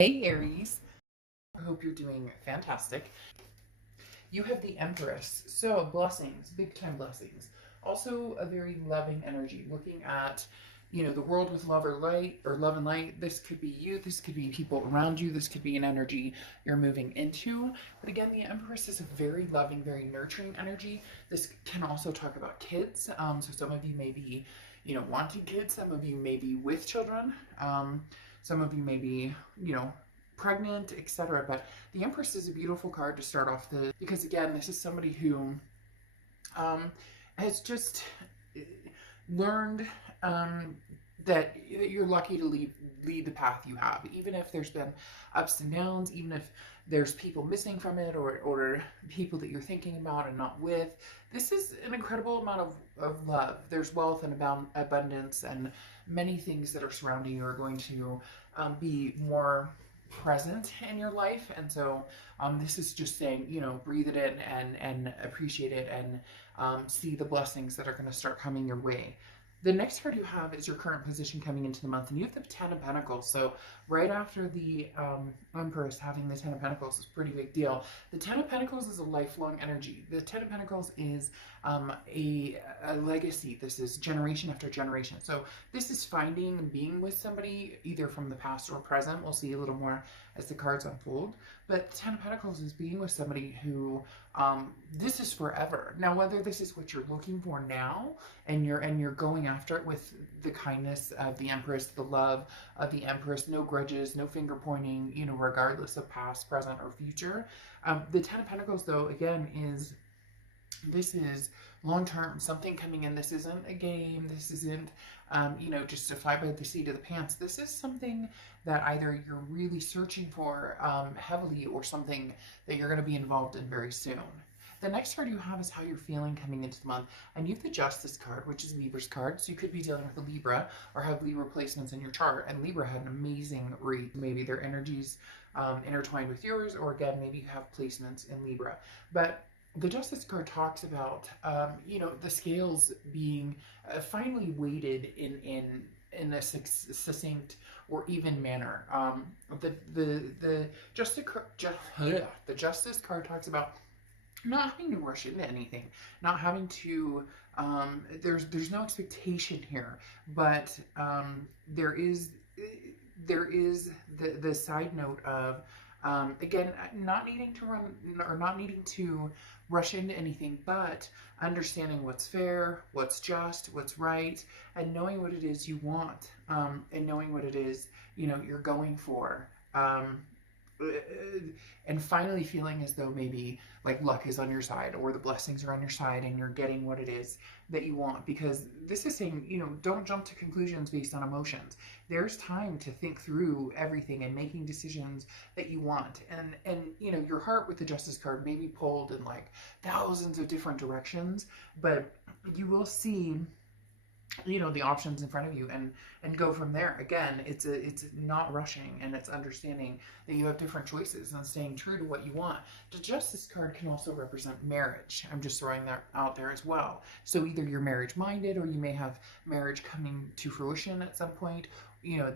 Hey Aries, I hope you're doing fantastic. You have the Empress, so blessings, big time blessings. Also a very loving energy, looking at, the world with love or light or love and light. This could be you, this could be people around you, this could be an energy you're moving into. But again, the Empress is a very loving, very nurturing energy. This can also talk about kids. So some of you may be, wanting kids, some of you may be with children. Some of you may be, pregnant, etc. But the Empress is a beautiful card to start off because again, this is somebody who has just learned that you're lucky to lead the path you have, even if there's been ups and downs, even if there's people missing from it or people that you're thinking about and not with. This is an incredible amount of love. There's wealth and abundance, and many things that are surrounding you are going to be more present in your life. And so this is just saying, breathe it in and appreciate it, and see the blessings that are going to start coming your way. The next card you have is your current position coming into the month, and you have the Ten of Pentacles. So right after the Empress, having the Ten of Pentacles is a pretty big deal. The Ten of Pentacles is a lifelong energy. The Ten of Pentacles is a legacy. This is generation after generation. So this is finding and being with somebody either from the past or present. We'll see a little more as the cards unfold. But the Ten of Pentacles is being with somebody who this is forever. Now, whether this is what you're looking for now and you're going after it with the kindness of the Empress, the love of the Empress, no grudges, no finger pointing, regardless of past, present, or future. The Ten of Pentacles, though, again, this is long-term, something coming in. This isn't a game. This isn't, just a fly by the seat of the pants. This is something that either you're really searching for heavily, or something that you're going to be involved in very soon. The next card you have is how you're feeling coming into the month. And you have the Justice card, which is Libra's card. So you could be dealing with a Libra or have Libra placements in your chart. And Libra had an amazing read. Maybe their energies intertwined with yours, or again, maybe you have placements in Libra. But the Justice card talks about, the scales being finally weighted in a succinct or even manner. The Justice card talks about not having to rush into anything, not having to, there's no expectation here, but there is the side note of, again, not needing to run or not needing to rush into anything, but understanding what's fair, what's just, what's right, and knowing what it is you want, and knowing what it is, you're going for. And finally feeling as though maybe like luck is on your side, or the blessings are on your side, and you're getting what it is that you want. Because this is saying, don't jump to conclusions based on emotions. There's time to think through everything and making decisions that you want. And your heart with the Justice card may be pulled in like thousands of different directions, but you will see the options in front of you and go from there. Again, it's not rushing, and it's understanding that you have different choices and staying true to what you want. The Justice card can also represent marriage. I'm just throwing that out there as well. So either you're marriage minded, or you may have marriage coming to fruition at some point,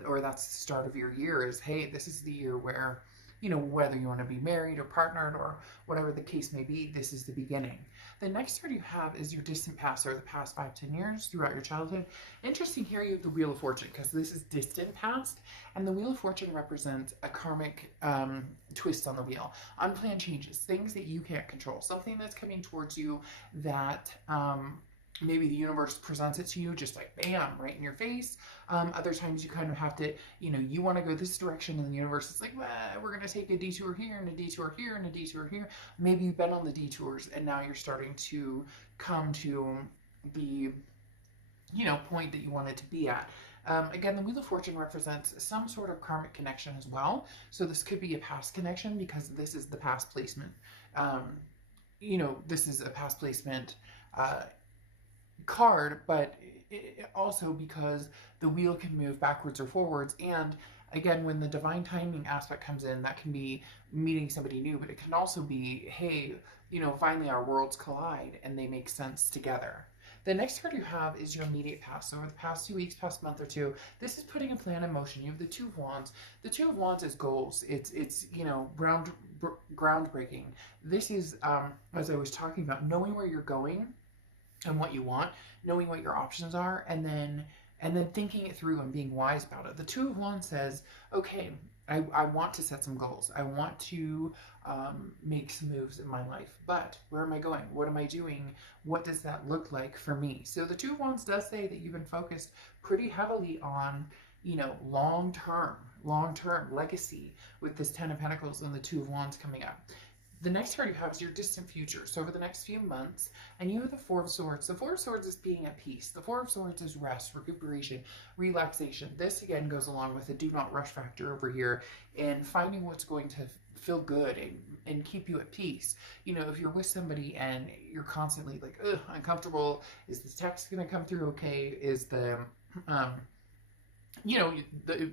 or that's the start of your year, is, hey, this is the year where, whether you want to be married or partnered or whatever the case may be, this is the beginning. The next card you have is your distant past, or the past 5-10 years throughout your childhood. Interesting here, you have the Wheel of Fortune, because this is distant past, and the Wheel of Fortune represents a karmic twist on the wheel. Unplanned changes, things that you can't control, something that's coming towards you that maybe the universe presents it to you just like bam, right in your face. Other times you kind of have to, you want to go this direction, and the universe is like, well, we're going to take a detour here and a detour here and a detour here. Maybe you've been on the detours, and now you're starting to come to the, point that you wanted to be at. Again, the Wheel of Fortune represents some sort of karmic connection as well. So this could be a past connection, because this is the past placement. This is a past placement card, but also because the wheel can move backwards or forwards. And again, when the divine timing aspect comes in, that can be meeting somebody new, but it can also be, hey, finally our worlds collide and they make sense together. The next card you have is your immediate past. So over the past 2 weeks, past month or two, this is putting a plan in motion. You have the Two of Wands. The Two of Wands is goals. It's you know, groundbreaking. This is, as I was talking about, knowing where you're going and what you want, knowing what your options are, and then thinking it through and being wise about it. The Two of Wands says, okay, I want to set some goals. I want to make some moves in my life, but where am I going? What am I doing? What does that look like for me? So the Two of Wands does say that you've been focused pretty heavily on, you know, long-term legacy with this Ten of Pentacles and the Two of Wands coming up. The next card you have is your distant future. So over the next few months, and you have the Four of Swords. The Four of Swords is being at peace. The Four of Swords is rest, recuperation, relaxation. This again goes along with the do not rush factor over here and finding what's going to feel good and keep you at peace. You know, if you're with somebody and you're constantly like, ugh, uncomfortable, is this text going to come through okay? Is the, you know,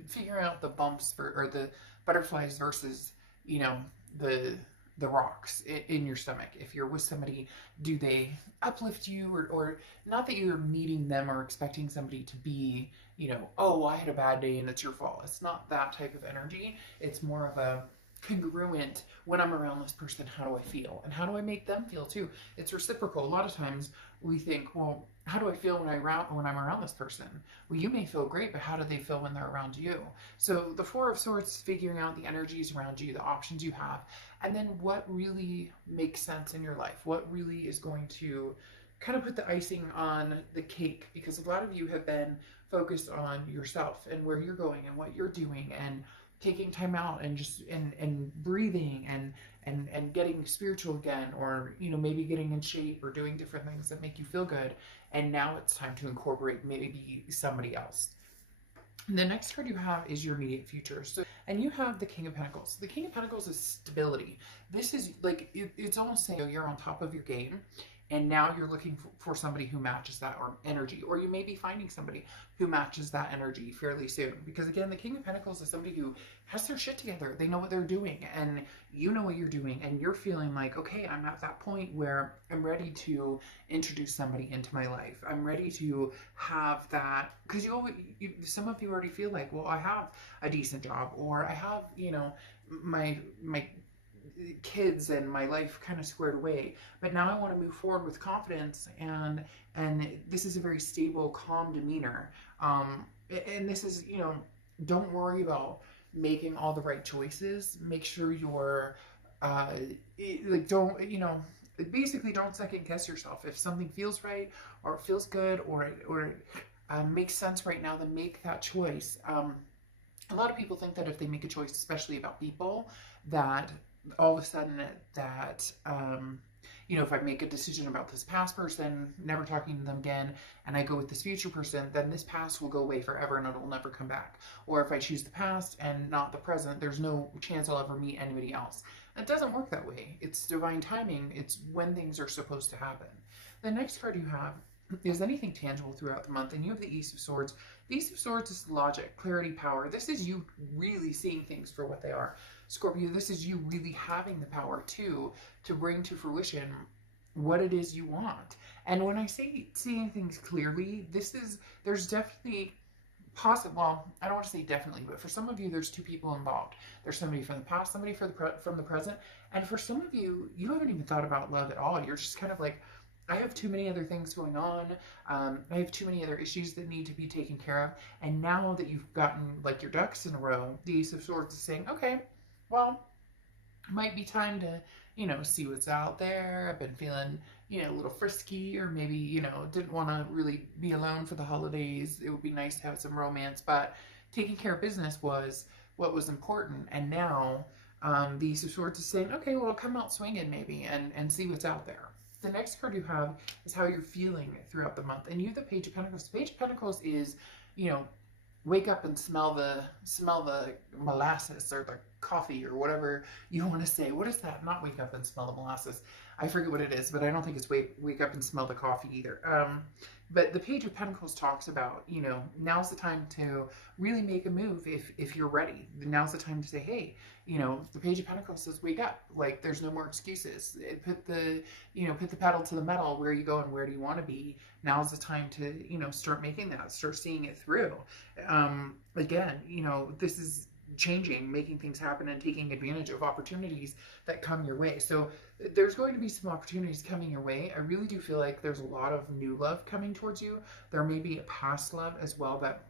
figuring out the bumps or the butterflies versus, you know, the rocks in your stomach. If you're with somebody, do they uplift you or not that you're meeting them or expecting somebody to be, you know, oh, I had a bad day and it's your fault. It's not that type of energy. It's more of a congruent, when I'm around this person, how do I feel? And how do I make them feel too? It's reciprocal. A lot of times we think, well, how do I feel when I'm around this person? Well, you may feel great, but how do they feel when they're around you? So the Four of Swords, figuring out the energies around you, the options you have, and then what really makes sense in your life, what really is going to kind of put the icing on the cake, because a lot of you have been focused on yourself and where you're going and what you're doing and taking time out and just and breathing and getting spiritual again, or you know, maybe getting in shape or doing different things that make you feel good. And now it's time to incorporate maybe somebody else. And the next card you have is your immediate future. So, and you have the King of Pentacles. The King of Pentacles is stability. This is like, it's almost saying you're on top of your game, and now you're looking for somebody who matches that or energy, or you may be finding somebody who matches that energy fairly soon. Because again, the King of Pentacles is somebody who has their shit together. They know what they're doing, and you know what you're doing, and you're feeling like, okay, I'm at that point where I'm ready to introduce somebody into my life. I'm ready to have that, because some of you already feel like, well, I have a decent job, or I have, you know, my kids and my life kind of squared away, but now I want to move forward with confidence, and this is a very stable, calm demeanor, and this is, you know, don't worry about making all the right choices. Make sure you're like, don't, you know, basically don't second guess yourself. If something feels right or feels good or makes sense right now, then make that choice. A lot of people think that if they make a choice, especially about people, that all of a sudden that, you know, if I make a decision about this past person, never talking to them again, and I go with this future person, then this past will go away forever and it'll never come back. Or if I choose the past and not the present, there's no chance I'll ever meet anybody else. It doesn't work that way. It's divine timing. It's when things are supposed to happen. The next card you have is anything tangible throughout the month, and you have the Ace of Swords. The Ace of Swords is logic, clarity, power. This is you really seeing things for what they are. Scorpio, this is you really having the power to bring to fruition what it is you want. And when I say seeing things clearly, there's definitely well, I don't want to say definitely, but for some of you, there's two people involved. There's somebody from the past, somebody from the present, and for some of you, you haven't even thought about love at all. You're just kind of like, I have too many other things going on. I have too many other issues that need to be taken care of. And now that you've gotten like your ducks in a row, the Ace of Swords is saying, okay, well, it might be time to, you know, see what's out there. I've been feeling, you know, a little frisky, or maybe, you know, didn't want to really be alone for the holidays. It would be nice to have some romance, but taking care of business was what was important. And now the Ace of Swords is saying, okay, well, come out swinging maybe and see what's out there. The next card you have is how you're feeling throughout the month. And you have the Page of Pentacles. The Page of Pentacles is, you know, wake up and smell the molasses or the coffee or whatever you want to say. What is that? Not wake up and smell the molasses. I forget what it is, but I don't think it's wake up and smell the coffee either. But the Page of Pentacles talks about, you know, now's the time to really make a move if you're ready. Now's the time to say, hey, you know, the Page of Pentacles says wake up. Like, there's no more excuses. Put the, you know, put the pedal to the metal. Where are you going? Where do you want to be? Now's the time to, you know, start making that, start seeing it through. Again, you know, this is changing, making things happen, and taking advantage of opportunities that come your way. So there's going to be some opportunities coming your way. I really do feel like there's a lot of new love coming towards you. There may be a past love as well, but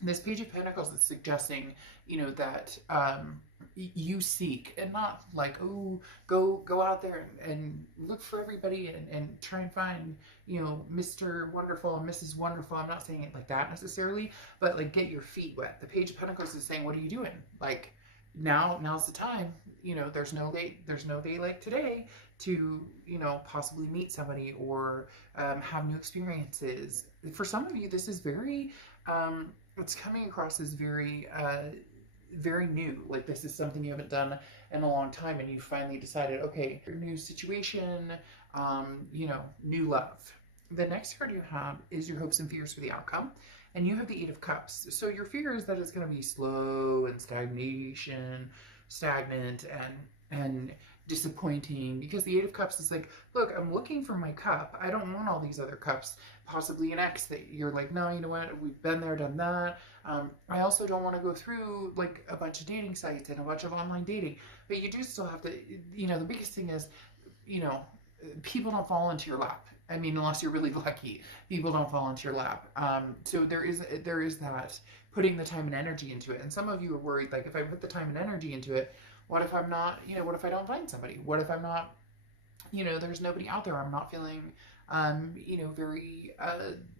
this Page of Pentacles is suggesting, you know, that you seek, and not like, oh, go out there and look for everybody and try and find, you know, Mr. Wonderful and Mrs. Wonderful. I'm not saying it like that necessarily, but like, get your feet wet. The Page of Pentacles is saying, what are you doing? Like, now's the time. You know, there's no day like today to, you know, possibly meet somebody or have new experiences. For some of you, this is very it's coming across as very very new. Like, this is something you haven't done in a long time, and you finally decided, okay, new situation, you know, new love. The next card you have is your hopes and fears for the outcome, and you have the Eight of Cups. So your fear is that it's going to be slow and stagnant and disappointing, because the Eight of Cups is like, look, I'm looking for my cup. I don't want all these other cups. Possibly an ex that you're like, no, you know what, we've been there, done that. I also don't want to go through like a bunch of dating sites and a bunch of online dating, but you do still have to, you know, the biggest thing is, you know, people don't fall into your lap. I mean, unless you're really lucky, people don't fall into your lap. So there is that, putting the time and energy into it. And some of you are worried, like, if I put the time and energy into it, what if I'm not, you know, what if I don't find somebody? What if I'm not, you know, there's nobody out there. I'm not feeling, you know, very,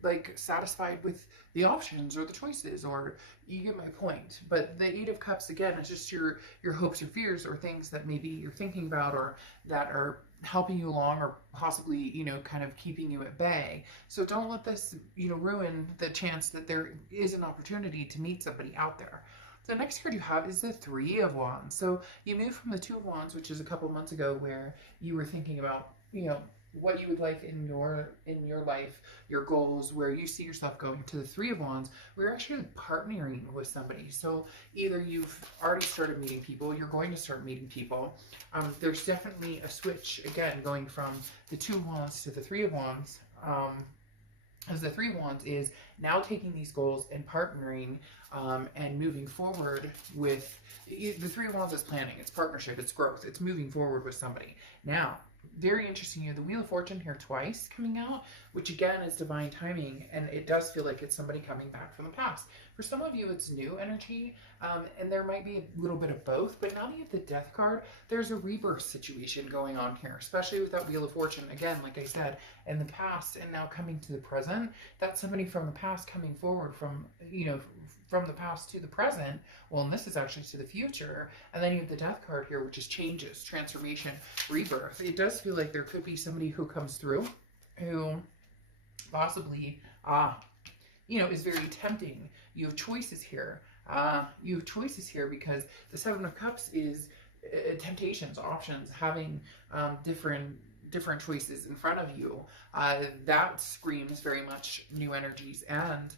like, satisfied with the options or the choices, or you get my point. But the Eight of Cups, again, is just your hopes or fears, or things that maybe you're thinking about, or that are helping you along, or possibly, you know, kind of keeping you at bay. So don't let this, you know, ruin the chance that there is an opportunity to meet somebody out there. The next card you have is the Three of Wands. So you moved from the Two of Wands, which is a couple months ago, where you were thinking about, you know, what you would like in your life, your goals, where you see yourself going, to the Three of Wands, where you're actually partnering with somebody. So either you've already started meeting people, you're going to start meeting people. There's definitely a switch, again, going from the Two of Wands to the Three of Wands. As the Three of Wands is now taking these goals and partnering and moving forward with, the Three of Wands is planning, it's partnership, it's growth, it's moving forward with somebody. Now, very interesting, you have the Wheel of Fortune here twice coming out, which again is divine timing, and it does feel like it's somebody coming back from the past. For some of you, it's new energy, and there might be a little bit of both, but now that you have the Death card, there's a rebirth situation going on here, especially with that Wheel of Fortune. Again, like I said, in the past and now coming to the present, that's somebody from the past coming forward from, you know, from the past to the present. Well, and this is actually to the future. And then you have the Death card here, which is changes, transformation, rebirth. It does feel like there could be somebody who comes through who possibly, you know, is very tempting. You have choices here. You have choices here because the Seven of Cups is temptations, options, having different choices in front of you. That screams very much new energies and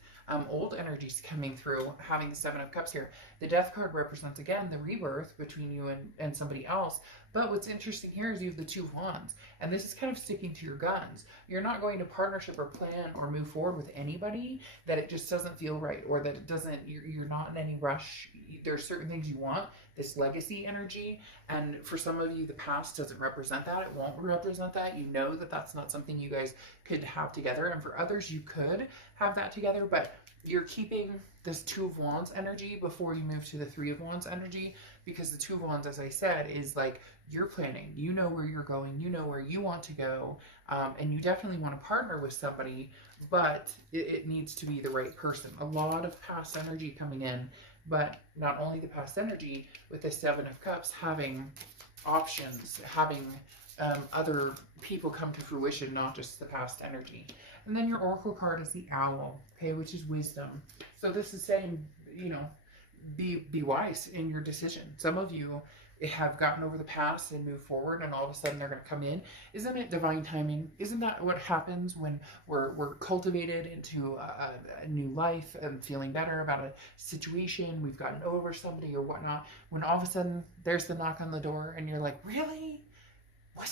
old energies coming through, having the Seven of Cups here. The Death card represents, again, the rebirth between you and somebody else. But what's interesting here is you have the Two of Wands, and this is kind of sticking to your guns. You're not going to partnership or plan or move forward with anybody that it just doesn't feel right, or that it doesn't, you're not in any rush. There's certain things you want, this legacy energy, and for some of you, the past doesn't represent that. It won't represent that. You know that that's not something you guys could have together, and for others, you could have that together, but you're keeping this Two of Wands energy before you move to the Three of Wands energy, because the Two of Wands, as I said, is like, you're planning, you know where you're going, you know where you want to go, and you definitely want to partner with somebody, but it needs to be the right person. A lot of past energy coming in, but not only the past energy, with the Seven of Cups, having options, having other people come to fruition, not just the past energy. And then your Oracle card is the Owl, okay, which is wisdom. So this is saying, you know, be wise in your decision. Some of you have gotten over the past and moved forward, and all of a sudden they're going to come in. Isn't it divine timing? Isn't that what happens when we're cultivated into a new life and feeling better about a situation? We've gotten over somebody or whatnot. When all of a sudden there's the knock on the door, and you're like, really?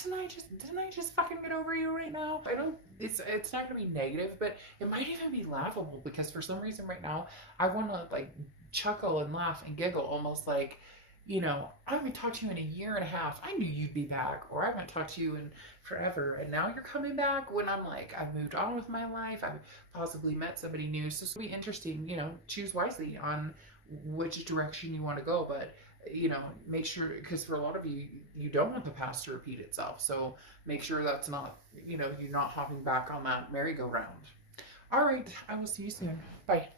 Didn't I just fucking get over you right now? I don't, it's not gonna be negative, but it might even be laughable, because for some reason right now I want to like chuckle and laugh and giggle, almost like, I haven't talked to you in a year and a half. I knew you'd be back, or I haven't talked to you in forever, and now you're coming back, when I'm like, I've moved on with my life, I've possibly met somebody new. So it's gonna be interesting, choose wisely on which direction you want to go, but make sure, because for a lot of you, you don't want the past to repeat itself. So make sure that's not, you're not hopping back on that merry-go-round. All right, I will see you soon. Bye.